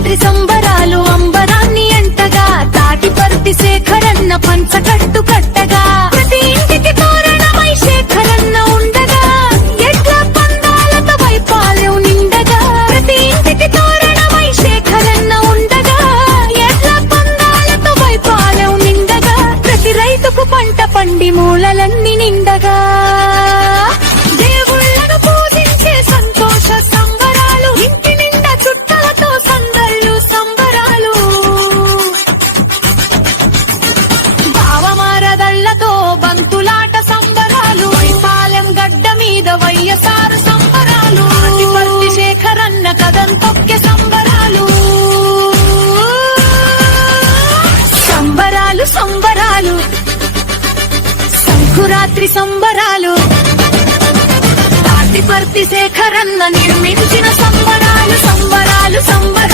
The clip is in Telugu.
శంకురాత్రి సంబరాలు అంబరాన్ని ఎంటగా తాటిపర్తి శేఖరన్న పంచకట్టు కట్టగా ప్రతి ఇంటికి తోరణమై శేఖరన్న ఉండగా ఎడ్ల పందాలతో వైపాలెం నిండగా ప్రతి ఇంటికి తోరణమై శేఖరన్న ఉండగా ఎడ్ల పందాలతో వైపాలెం నిండగా ప్రతి రైతుకు పంట పండి మూలలన్నీ నిండగా దేవుళ్ళను పూజించే సంతోష సంబరాలు ఇంటి నిండా చుట్టలతో సందళ్ళు సంబరాలు భావమారదళ్లతో బంతులాట సంబరాలు వైపాలెం గడ్డ మీద వైఎస్ఆర్ సంబరాలు తాటిపర్తి శేఖరన్న కదం తొక్కే సంబరాలు సంబరాలు సంబరాలు శంకురాత్రి సంబరాలు తాటిపర్తి శేఖరన్న నిర్మించిన సంబరాలు సంబరాలు సంబరాలు